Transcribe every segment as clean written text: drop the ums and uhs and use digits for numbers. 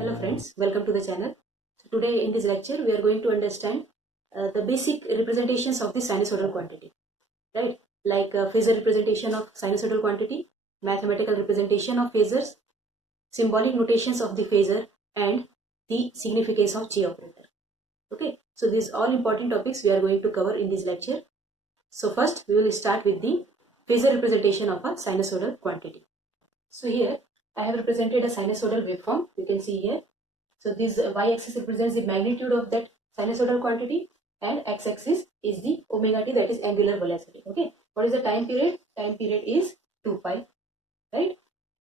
Hello friends, welcome to the channel. Today in this lecture we are going to understand the basic representations of the sinusoidal quantity, right? Like phasor representation of sinusoidal quantity, mathematical representation of phasors, symbolic notations of the phasor, and the significance of J operator. Okay, so these all important topics we are going to cover in this lecture. So first we will start with the phasor representation of a sinusoidal quantity. So here I have represented a sinusoidal waveform. You can see here. So this y-axis represents the magnitude of that sinusoidal quantity, and x-axis is the omega t, that is angular velocity. Okay. What is the time period? Time period is 2 pi. Right.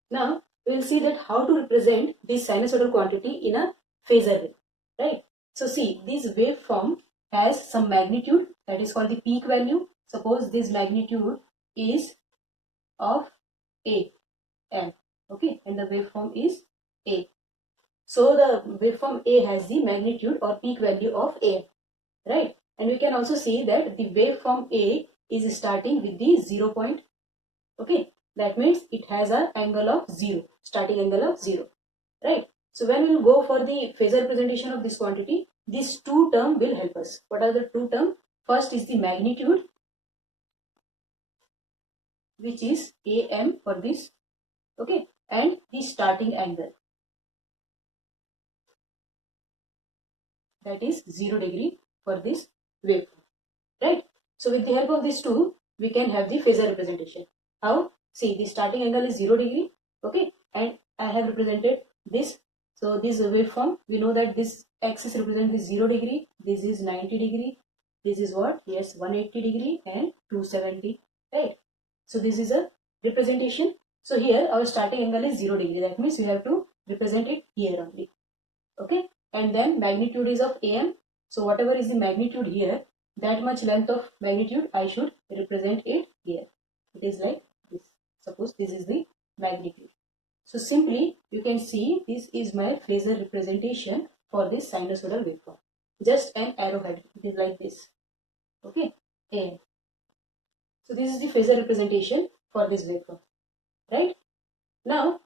Now we will see that how to represent this sinusoidal quantity in a phasor way. Right. So see, this waveform has some magnitude, that is called the peak value. Suppose this magnitude is of a m. Okay, and the waveform is a. So the waveform a has the magnitude or peak value of a, right? And we can also see that the waveform a is starting with the 0 point. Okay, that means it has an angle of 0, starting angle of 0, right? So when we will go for the phasor representation of this quantity, these two terms will help us. What are the two terms? First is the magnitude, which is am for this, okay, and the starting angle, that is 0 degree for this waveform, right? So with the help of these two, we can have the phasor representation. How? See, the starting angle is 0 degree, okay, and I have represented this. So this waveform, we know that this axis represents the 0 degree, this is 90 degree, this is what? Yes, 180 degree and 270, right? So this is a representation. So here our starting angle is 0 degree, that means we have to represent it here only, okay? And then magnitude is of am. So whatever is the magnitude here, that much length of magnitude I should represent it here. It is like this. Suppose this is the magnitude. So simply you can see this is my phasor representation for this sinusoidal waveform. Just an arrowhead. It is like this. Okay. Am. So this is the phasor representation for this waveform. Right? Now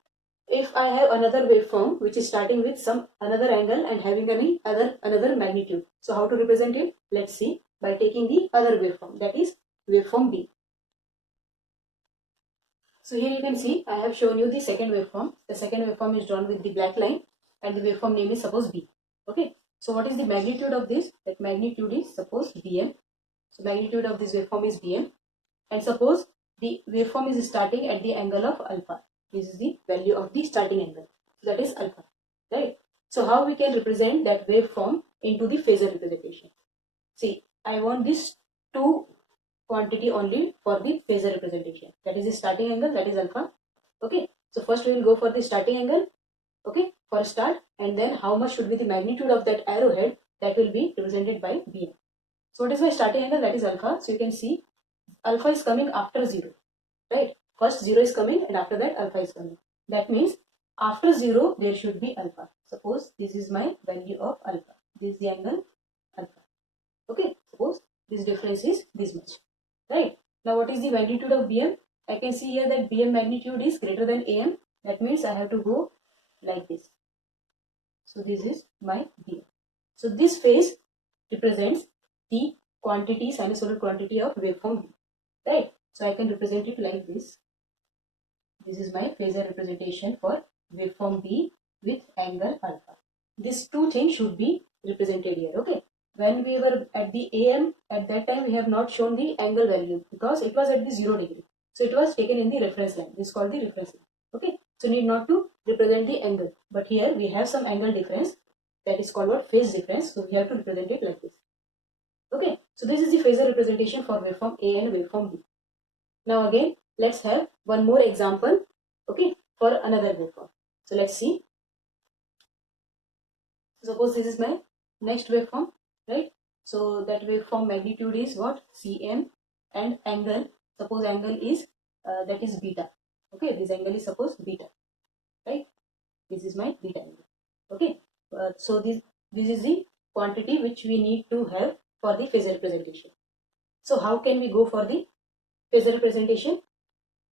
if I have another waveform which is starting with some another angle and having another magnitude, so how to represent it? Let's see, by taking the other waveform, that is waveform B. So here you can see I have shown you the second waveform. The second waveform is drawn with the black line and the waveform name is suppose B. Okay. So what is the magnitude of this? That magnitude is suppose Bm. So magnitude of this waveform is Bm, and suppose the waveform is starting at the angle of alpha. This is the value of the starting angle, that is alpha, right? So how we can represent that waveform into the phasor representation? See, I want this two quantity only for the phasor representation, that is the starting angle, that is alpha. Okay, so first we will go for the starting angle, okay, for a start, and then how much should be the magnitude of that arrowhead, that will be represented by Bm. So what is my starting angle? That is alpha. So you can see alpha is coming after 0, right? First 0 is coming and after that alpha is coming. That means after 0 there should be alpha. Suppose this is my value of alpha. This is the angle alpha. Okay, suppose this difference is this much, right? Now what is the magnitude of Bm? I can see here that Bm magnitude is greater than Am. That means I have to go like this. So this is my Bm. So this phase represents the quantity, sinusoidal quantity of waveform B, right? So I can represent it like this. This is my phasor representation for waveform B with angle alpha. These two things should be represented here, okay? When we were at the AM, at that time we have not shown the angle value because it was at the 0 degree. So it was taken in the reference line. This is called the reference line, okay? So need not to represent the angle. But here we have some angle difference, that is called what? Phase difference. So we have to represent it like this. Okay, so this is the phasor representation for waveform A and waveform B. Now again, let's have one more example, okay, for another waveform. So let's see. Suppose this is my next waveform, right? So that waveform magnitude is what? Cm, and angle, suppose angle is that is beta. Okay, this angle is suppose beta, right? This is my beta angle. Okay, so this is the quantity which we need to have for the phasor representation. So how can we go for the phasor representation?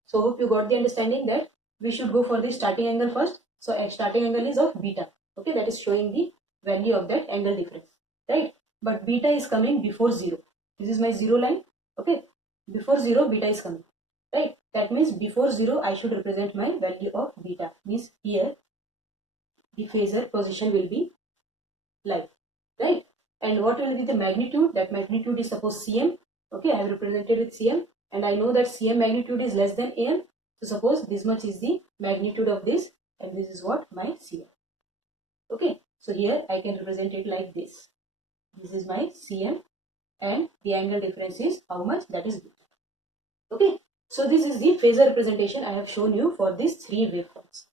So hope you got the understanding that we should go for the starting angle first. So starting angle is of beta. Okay, that is showing the value of that angle difference, right? But beta is coming before 0. This is my 0 line. Okay, before 0 beta is coming, right? That means before 0 I should represent my value of beta. Means here the phasor position will be like, right? And what will be the magnitude? That magnitude is suppose cm. Okay, I have represented with cm, and I know that cm magnitude is less than am. So suppose this much is the magnitude of this, and this is what my cm. Okay, so here I can represent it like this. This is my cm, and the angle difference is how much? That is beta. Okay, so this is the phasor representation I have shown you for these three waveforms,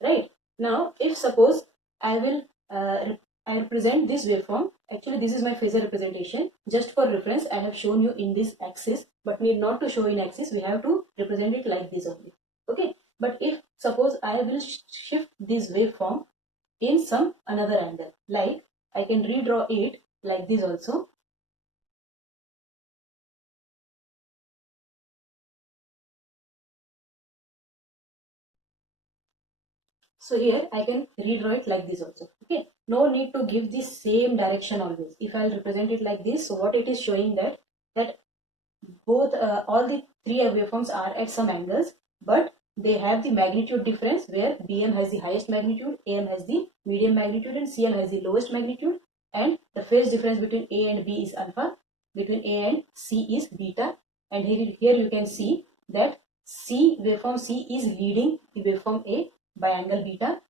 right? Now if suppose I will I represent this waveform. Actually this is my phasor representation. Just for reference I have shown you in this axis, but need not to show in axis, we have to represent it like this only. Okay, but if suppose I will shift this waveform in some another angle, like I can redraw it like this also. So here I can redraw it like this also. Okay, no need to give the same direction always. If I'll represent it like this, so what it is showing that both all the three waveforms are at some angles, but they have the magnitude difference where Bm has the highest magnitude, Am has the medium magnitude, and Cm has the lowest magnitude, and the phase difference between A and B is alpha, between A and C is beta, and here you can see that waveform C is leading the waveform A by angle beta,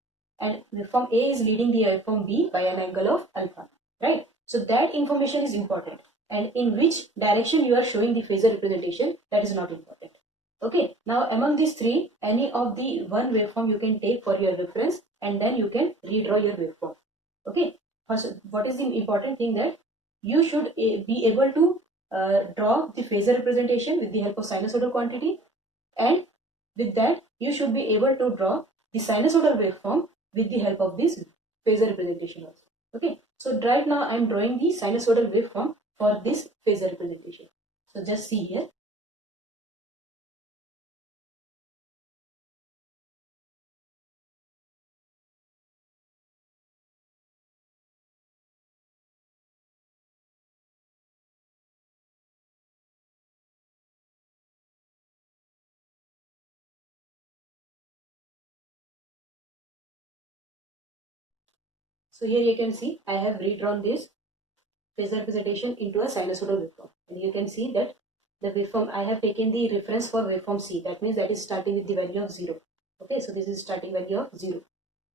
and waveform A is leading the waveform B by an angle of alpha, right? So that information is important, and in which direction you are showing the phasor representation, that is not important. Okay, now among these three, any of the one waveform you can take for your reference, and then you can redraw your waveform. Okay, first what is the important thing, that you should be able to draw the phasor representation with the help of sinusoidal quantity, and with that you should be able to draw the sinusoidal waveform with the help of this phasor representation also. Okay, so right now I am drawing the sinusoidal waveform for this phasor representation. So just see here. So here you can see I have redrawn this phasor representation into a sinusoidal waveform, and you can see that the waveform I have taken the reference for waveform C. That means that is starting with the value of 0. Okay, so this is starting value of 0,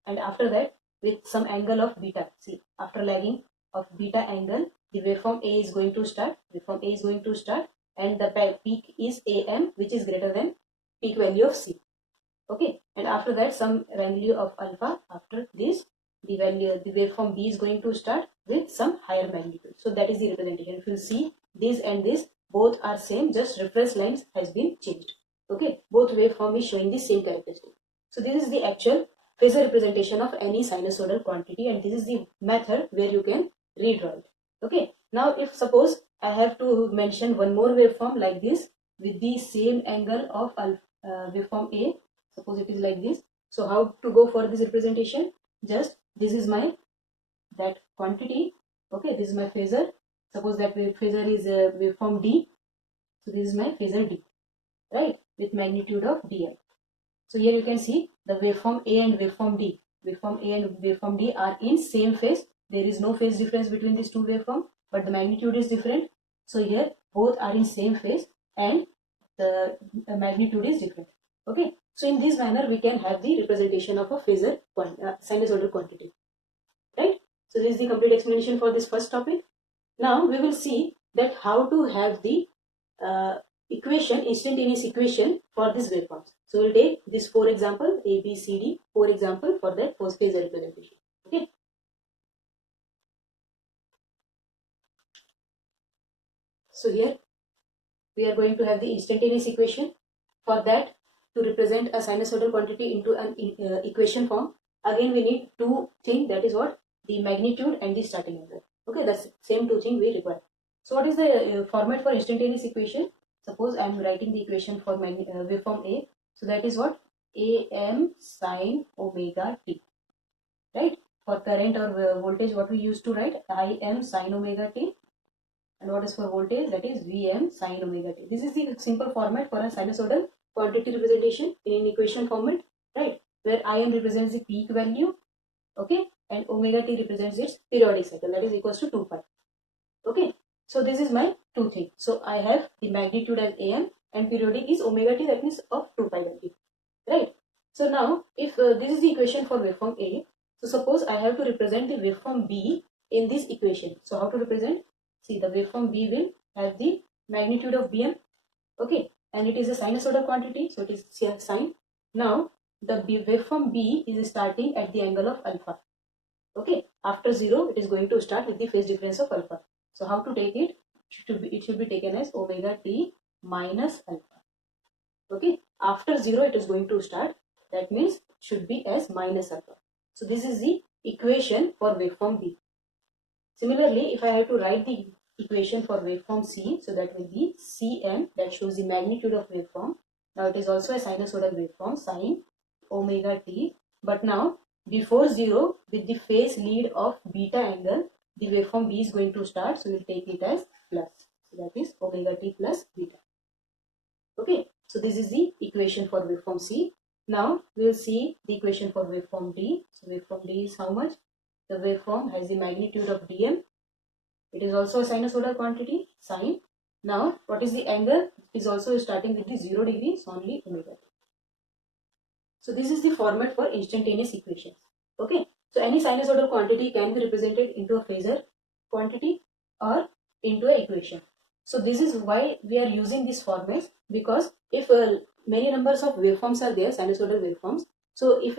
and after that with some angle of beta. See, after lagging of beta angle, the waveform A is going to start. Waveform A is going to start, and the peak is AM, which is greater than peak value of C. Okay, and after that some value of alpha. After this, the waveform B is going to start with some higher magnitude. So that is the representation. If you see this and this both are same, just reference lines has been changed. Okay, both waveform is showing the same characteristic. So this is the actual phasor representation of any sinusoidal quantity, and this is the method where you can redraw it. Okay, now if suppose I have to mention one more waveform like this with the same angle of waveform A. Suppose it is like this. So how to go for this representation? Just this is my that quantity. Okay, this is my phasor. Suppose that phasor is waveform D. So this is my phasor D, right, with magnitude of dl. So here you can see the waveform A and waveform D. Waveform A and waveform D are in same phase. There is no phase difference between these two waveforms, but the magnitude is different. So here both are in same phase and the magnitude is different. Okay, so in this manner we can have the representation of a phasor sinusoidal quantity, right? So this is the complete explanation for this first topic. Now we will see that how to have the equation, instantaneous equation for this waveforms. So we'll take this 4 example, A, B, C, D, 4 example for that first phasor representation. Okay. So here we are going to have the instantaneous equation. For that, to represent a sinusoidal quantity into an equation form, again we need two things, that is what? The magnitude and the starting angle. Okay, that's same two things we require. So what is the format for instantaneous equation? Suppose I am writing the equation for waveform A. So that is what? Am sine omega t. Right? for current or voltage, what we used to write, Im sin omega t, and what is for voltage, that is Vm sin omega t. This is the simple format for a sinusoidal quantity representation in equation format, right, where Im represents the peak value, okay, and omega t represents its periodic cycle, that is equals to 2 pi. Okay, so this is my two things. So I have the magnitude as Am and periodic is omega t, that means of 2 pi value, right? So now if this is the equation for waveform A, so suppose I have to represent the waveform B in this equation. So how to represent? See, the waveform B will have the magnitude of Bm, okay, and it is a sinusoidal quantity, so it is sine. Now the waveform B is starting at the angle of alpha, okay. After 0 it is going to start with the phase difference of alpha. So how to take it? It should be taken as omega t minus alpha, okay. After 0 it is going to start, that means it should be as minus alpha. So this is the equation for waveform B. Similarly, if I have to write the equation for waveform C, so that will be Cm, that shows the magnitude of waveform. Now it is also a sinusoidal waveform, sine omega t, but now before 0 with the phase lead of beta angle, the waveform B is going to start, so we will take it as plus, so that is omega t plus beta, okay. So this is the equation for waveform C. Now we will see the equation for waveform D. So waveform D is how much? The waveform has the magnitude of Dm. It is also a sinusoidal quantity, sine. Now what is the angle? It is also starting with the 0 degree, so only omega t. So this is the format for instantaneous equations, okay. So any sinusoidal quantity can be represented into a phasor quantity or into an equation. So this is why we are using this format, because if many numbers of waveforms are there, sinusoidal waveforms, so if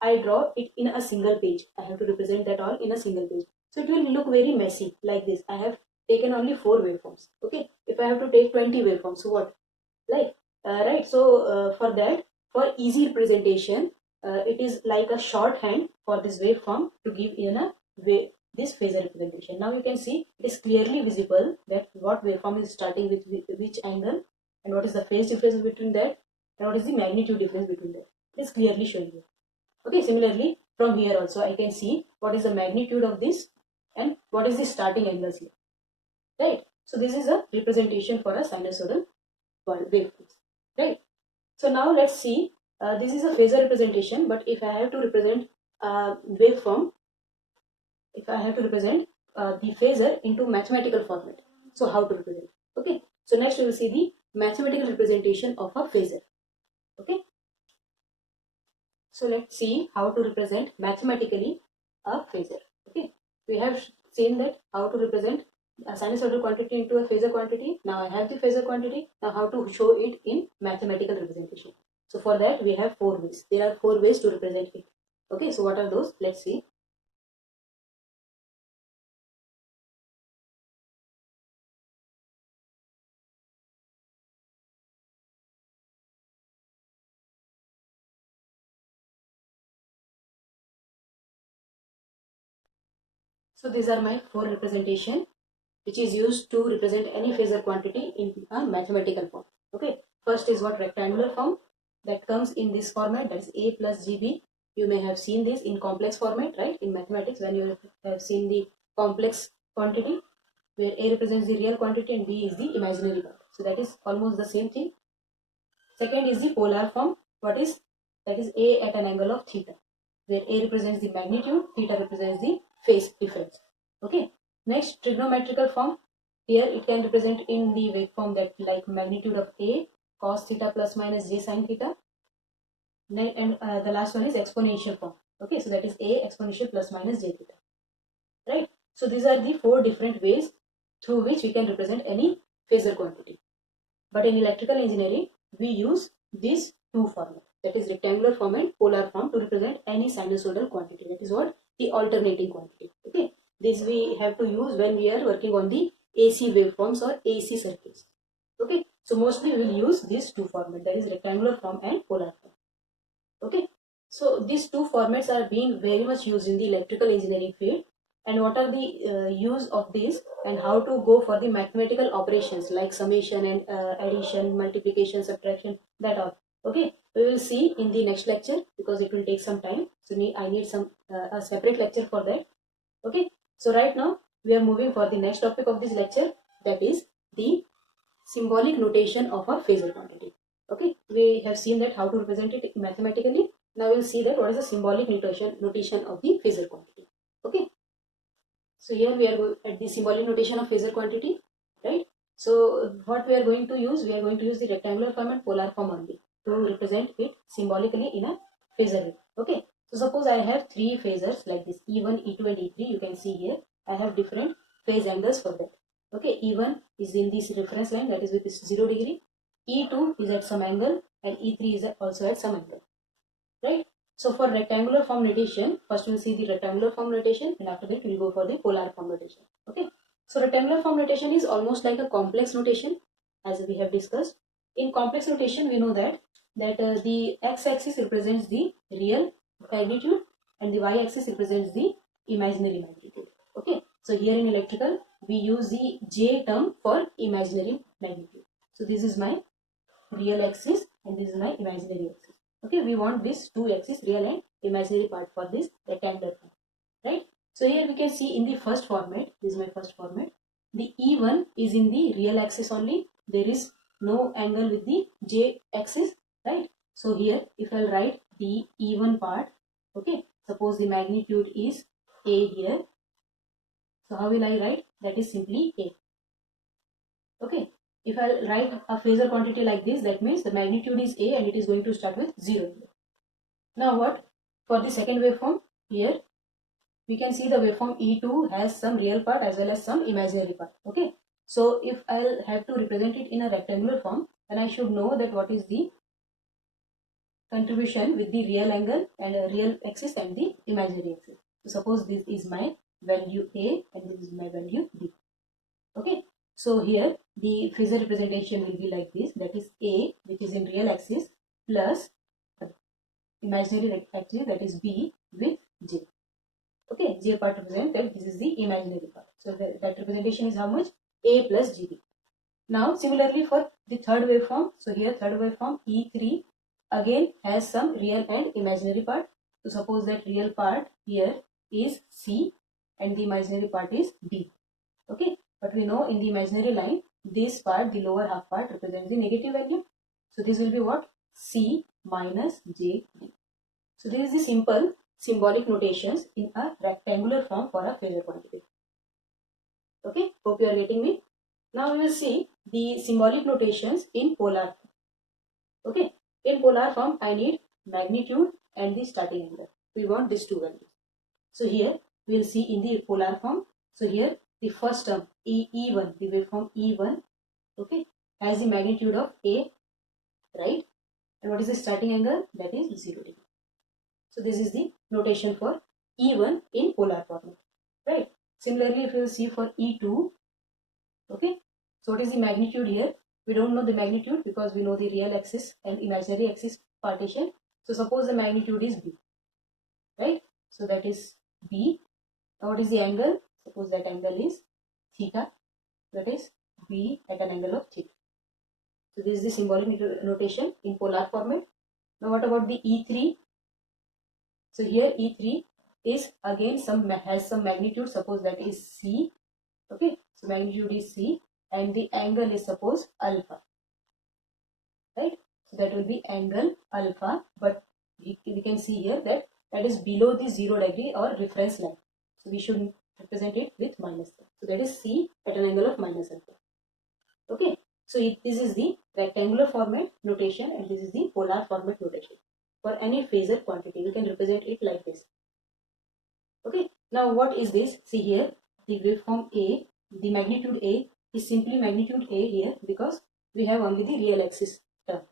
I draw it in a single page, I have to represent that all in a single page, so it will look very messy like this. I have taken only 4 waveforms, okay. If I have to take 20 waveforms, so what, like right? So for that, for easy representation, it is like a shorthand for this waveform to give in a way this phasor representation. Now you can see it is clearly visible that what waveform is starting with which angle, and what is the phase difference between that, and what is the magnitude difference between that. It is clearly showing you, okay. Similarly, from here also I can see what is the magnitude of this and what is the starting angles here, right? So this is a representation for a sinusoidal waveform, right? So now let's see, this is a phasor representation, but if I have to represent waveform, if I have to represent the phasor into mathematical format, so how to represent, okay. So next we will see the mathematical representation of a phasor, okay. So let's see how to represent mathematically a phasor, okay. We have seen that how to represent a sinusoidal quantity into a phasor quantity. Now I have the phasor quantity. Now how to show it in mathematical representation. So for that we have 4 ways. There are 4 ways to represent it, okay. So what are those? Let's see. So these are my 4 representation which is used to represent any phasor quantity in a mathematical form, okay. First is what, rectangular form, that comes in this format, that is a plus gb. You may have seen this in complex format, right, in mathematics, when you have seen the complex quantity where a represents the real quantity and b is the imaginary part. So that is almost the same thing. Second is the polar form. What is that? Is a at an angle of theta, where a represents the magnitude, theta represents the phase difference, okay. Next, trigonometrical form. Here it can represent in the wave form, that like magnitude of a cos theta plus minus j sin theta. And the last one is exponential form, okay. So that is a exponential plus minus j theta, right. So these are the 4 different ways through which we can represent any phasor quantity. But in electrical engineering, we use these 2 formats, that is rectangular form and polar form, to represent any sinusoidal quantity. That is what, the alternating quantity, okay. This we have to use when we are working on the AC waveforms or AC circuits, okay. So mostly we will use these 2 formats, that is rectangular form and polar form, okay. So these 2 formats are being very much used in the electrical engineering field. And what are the use of these, and how to go for the mathematical operations like summation and addition, multiplication, subtraction, that all. Okay, we will see in the next lecture because it will take some time. So I need some a separate lecture for that. Okay, so right now we are moving for the next topic of this lecture, that is the symbolic notation of a phasor quantity. Okay, we have seen that how to represent it mathematically. Now we'll see that what is the symbolic notation of the phasor quantity. Okay, so here we are at the symbolic notation of phasor quantity, right? So what we are going to use, we are going to use the rectangular form and polar form only to represent it symbolically in a phasor way. Okay, so suppose I have three phasors like this, E1, E2 and E3. You can see here I have different phase angles for that. Okay, E1 is in this reference line, that is with 0 degree. E2 is at some angle and E3 is also at some angle, right? So for rectangular form notation, first we'll see the rectangular form notation and after that we'll go for the polar form notation. Okay. So rectangular form notation is almost like a complex notation as we have discussed. In complex notation, we know that the x-axis represents the real magnitude and the y-axis represents the imaginary magnitude. Okay. So here in electrical, we use the J term for imaginary magnitude. So this is my real axis and this is my imaginary axis. Okay, we want this two axis, real and imaginary part for this rectangular form, right? So here we can see in the first format, this is my first format, the E1 is in the real axis only. There is no angle with the J axis, right? So here if I'll write the E1 part, okay, suppose the magnitude is A here. So how will I write? That is simply A. Okay, if I write a phasor quantity like this, that means the magnitude is A and it is going to start with 0. Now what? For the second waveform, here we can see the waveform E2 has some real part as well as some imaginary part. Okay, so if I'll have to represent it in a rectangular form, then I should know that what is the contribution with the real angle and real axis and the imaginary axis. So suppose this is my value A and this is my value B. Okay, so here the phasor representation will be like this, that is A, which is in real axis, plus imaginary axis, that is B with J. Okay, J part represents that this is the imaginary part. So that representation is how much? A plus GB. Now similarly for the third waveform, so here third waveform E3 again has some real and imaginary part. So suppose that real part here is C and the imaginary part is D. Okay, but we know in the imaginary line, this part, the lower half part, represents the negative value. So this will be what? C minus JD. So this is the simple symbolic notations in a rectangular form for a phasor quantity. Okay, hope you are getting me. Now we will see the symbolic notations in polar form. Okay, in polar form, I need magnitude and the starting angle. We want these two values. So here we will see in the polar form. So here the first term E1, the waveform E1, okay, has the magnitude of A, right? And what is the starting angle? That is 0 degree. So this is the notation for E1 in polar format, right? Similarly, if you see for E2, okay, so what is the magnitude here? We don't know the magnitude because we know the real axis and imaginary axis partition. So suppose the magnitude is B, right? So that is B. Now what is the angle? Suppose that angle is theta, that is B at an angle of theta. So this is the symbolic notation in polar format. Now what about the E3? So here E3 is again has some magnitude, suppose that is C. Okay, so magnitude is C and the angle is suppose alpha, right? So that will be angle alpha, but we can see here that is below the 0 degree or reference line. So we should represent it with minus. So that is C at an angle of minus alpha. Okay, so this is the rectangular format notation and this is the polar format notation. For any phasor quantity, we can represent it like this. Okay, now what is this? See here, the waveform A, the magnitude A is simply magnitude A here because we have only the real axis term.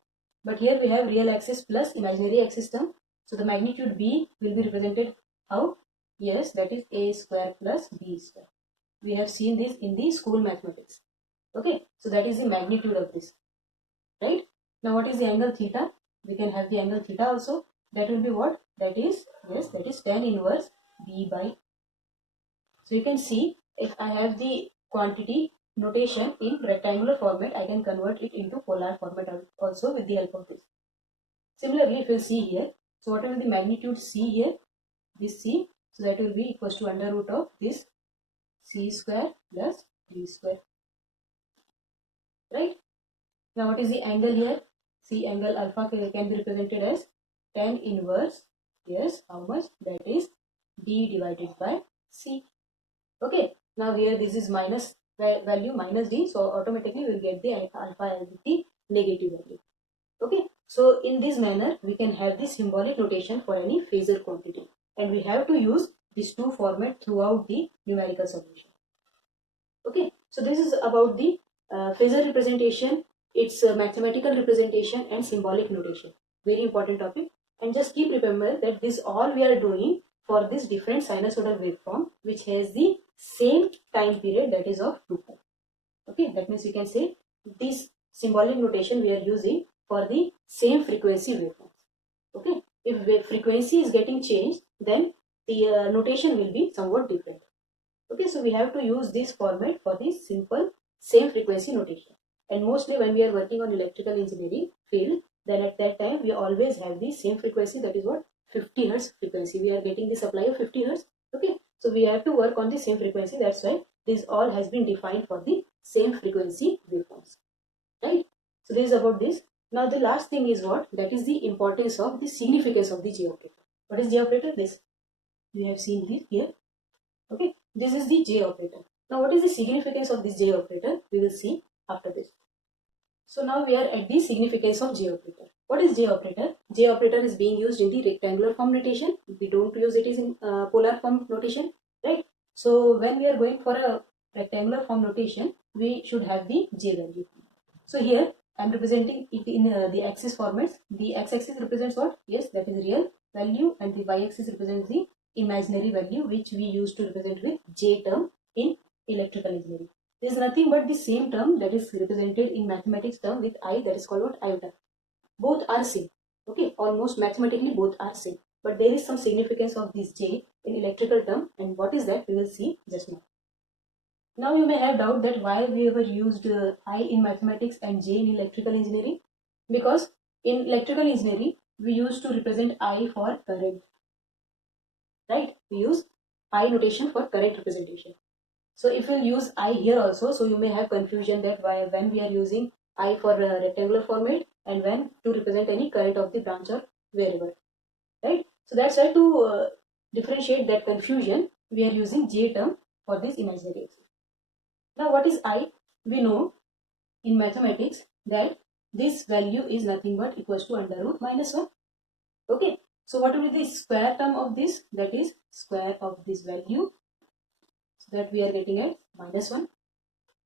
But here we have real axis plus imaginary axis term. So the magnitude B will be represented how? Yes, that is A square plus B square. We have seen this in the school mathematics. Okay, so that is the magnitude of this, right? Now what is the angle theta? We can have the angle theta also. That will be what? That is, yes, that is tan inverse B by. So you can see if I have the quantity notation in rectangular format, I can convert it into polar format also with the help of this. Similarly, if you see here, so whatever the magnitude c here, this c, so that will be equals to under root of this c square plus d square, right? Now what is the angle here? See, angle alpha can be represented as tan inverse, yes, how much? That is d divided by c. Okay, now here this is minus value minus d, so automatically we will get the alpha as the negative value. Okay, so in this manner we can have the symbolic notation for any phasor quantity, and we have to use these two format throughout the numerical solution. Okay, so this is about the phasor representation, its mathematical representation and symbolic notation. Very important topic, and just keep remember that this all we are doing for this different sinusoidal waveform which has the same time period, that is of 2 pi. Okay, that means we can say this symbolic notation we are using for the same frequency waveforms. Okay, if wave frequency is getting changed, then the notation will be somewhat different. Okay, so we have to use this format for the simple same frequency notation. And mostly when we are working on electrical engineering field, then at that time we always have the same frequency, that is what, 50 hertz frequency. We are getting the supply of 50 hertz. Okay, so we have to work on the same frequency. That's why this all has been defined for the same frequency waveforms, right? So this is about this. Now the last thing is what? That is the importance of the significance of the J operator. What is J operator? This we have seen this here. Okay, this is the J operator. Now what is the significance of this J operator? We will see after this. So now we are at the significance of J operator. What is J operator? J operator is being used in the rectangular form notation. We don't use it in polar form notation, right? So when we are going for a rectangular form notation, we should have the J value. So here I am representing it in the axis formats. The x-axis represents what? Yes, that is real value, and the y-axis represents the imaginary value, which we use to represent with J term in electrical engineering. There is nothing but the same term that is represented in mathematics term with I, that is called what? Iota. Both are same. Okay, almost mathematically both are same. But there is some significance of this J in electrical term, and what is that? We will see just now. Now you may have doubt that why we ever used I in mathematics and J in electrical engineering. Because in electrical engineering, we used to represent I for current. Right? We use I notation for current representation. So if we'll use I here also, so you may have confusion that when we are using I for rectangular format and when to represent any current of the branch or wherever. Right? So that's why to differentiate that confusion, we are using J term for this imaginary axis. Now what is I? We know in mathematics that this value is nothing but equals to under root minus 1. Okay. So what will be the square term of this? That is square of this value. So that we are getting at minus 1.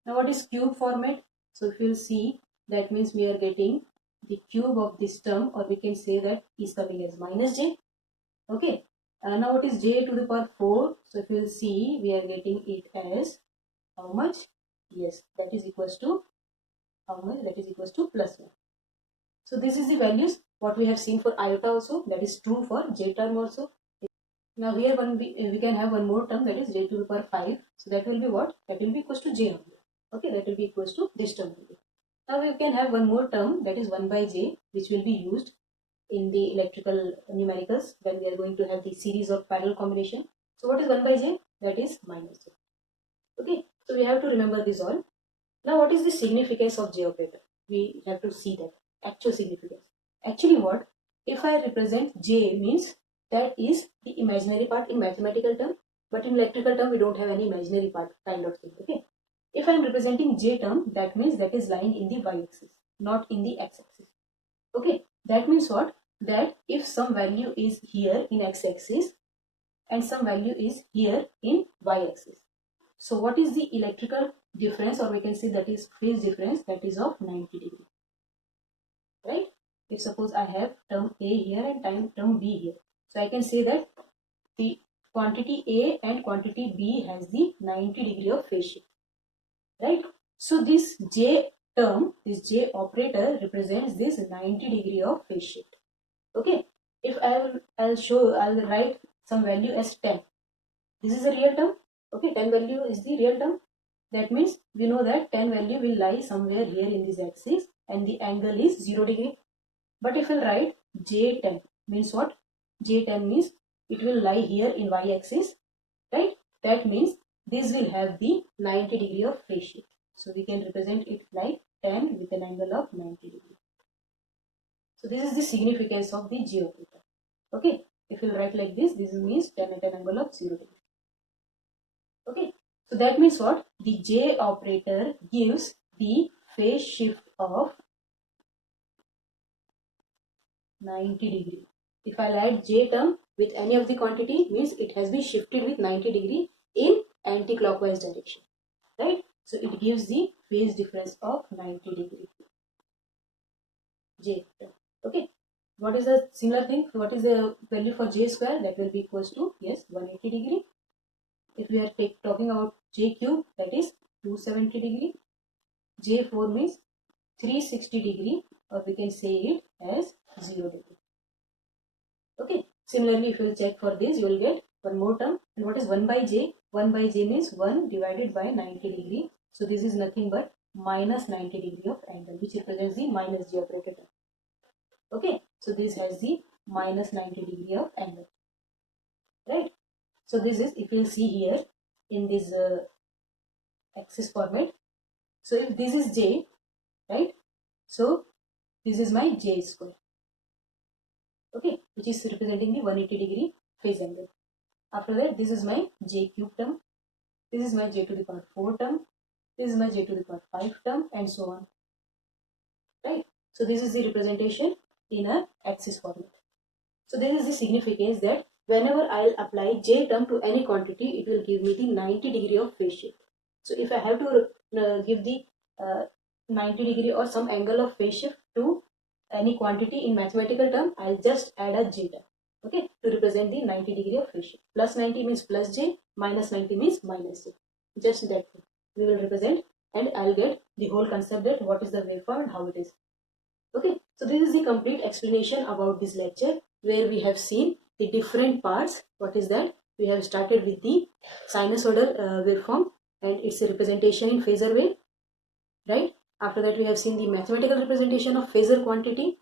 Now what is cube format? So if you see, that means we are getting the cube of this term, or we can say that is coming as minus j. Okay. Now what is j to the power 4? So if you see, we are getting it as how much? Yes, that is equals to how much? That is equals to plus 1. So this is the values what we have seen for iota also. That is true for j term also. Now here we can have one more term, that is j to the power 5. So that will be what? That will be equals to j only. Okay, that will be equals to this term only. Now we can have one more term, that is 1 by j, which will be used in the electrical numericals when we are going to have the series of parallel combination. So what is 1 by j? That is minus j. Okay, so we have to remember this all. Now what is the significance of J operator? We have to see that actual significance. Actually what? If I represent J means that is the imaginary part in mathematical term, but in electrical term we don't have any imaginary part kind of thing. Okay. If I am representing J term, that means that is lying in the y-axis, not in the x-axis. Okay. That means what? That if some value is here in x-axis and some value is here in y-axis. So what is the electrical difference, or we can say that is phase difference, that is of 90 degree. Right? If suppose I have term A here and term B here. So I can say that the quantity A and quantity B has the 90 degree of phase shift. Right? So this J term, this J operator represents this 90 degree of phase shift. Okay. If I'll write some value as 10. This is a real term. Okay, 10 value is the real term. That means we know that 10 value will lie somewhere here in this axis and the angle is 0 degree. But if we'll write J10 means what? J10 means it will lie here in y-axis, right? That means this will have the 90 degree of phase shift. So we can represent it like 10 with an angle of 90 degree. So this is the significance of the J operator. Okay, if you write like this means 10 at an angle of 0 degree. Okay, so that means what? The J operator gives the phase shift of 90 degree. If I add J term with any of the quantity, means it has been shifted with 90 degree in anti-clockwise direction, right? So it gives the phase difference of 90 degree. J term. Okay. What is the similar thing? What is the value for J square? That will be equals to, yes, 180 degree. If we are talking about J cube, that is 270 degree. J4 means 360 degree, or we can say it as 0 degree. Okay. Similarly, if you will check for this, you will get one more term. And what is 1 by J? 1 by J means 1 divided by 90 degree. So this is nothing but minus 90 degree of angle, which represents the minus J operator term. Okay. So this has the minus 90 degree of angle. Right. So this is, if you will see here in this axis format. So if this is J, right? So this is my J square. Okay, which is representing the 180 degree phase angle. After that, this is my J cube term. This is my J to the power 4 term. This is my J to the power 5 term, and so on. Right? So this is the representation in a axis format. So this is the significance that whenever I'll apply J term to any quantity, it will give me the 90 degree of phase shift. So if I have to give the 90 degree or some angle of phase shift to any quantity in mathematical term, I'll just add a J term, okay, to represent the 90 degree of phase shift. Plus 90 means plus J, minus 90 means minus J. Just that we will represent, and I'll get the whole concept that what is the waveform and how it is. Okay, so this is the complete explanation about this lecture, where we have seen the different parts. What is that? We have started with the sinusoidal waveform and its representation in phasor wave, right? After that, we have seen the mathematical representation of phasor quantity.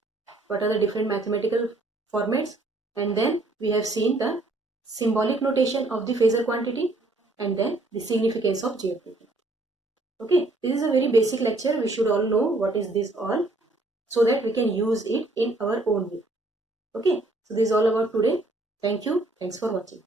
What are the different mathematical formats? And then we have seen the symbolic notation of the phasor quantity, and then the significance of J operator. Okay, this is a very basic lecture. We should all know what is this all, so that we can use it in our own way. Okay, so this is all about today. Thank you. Thanks for watching.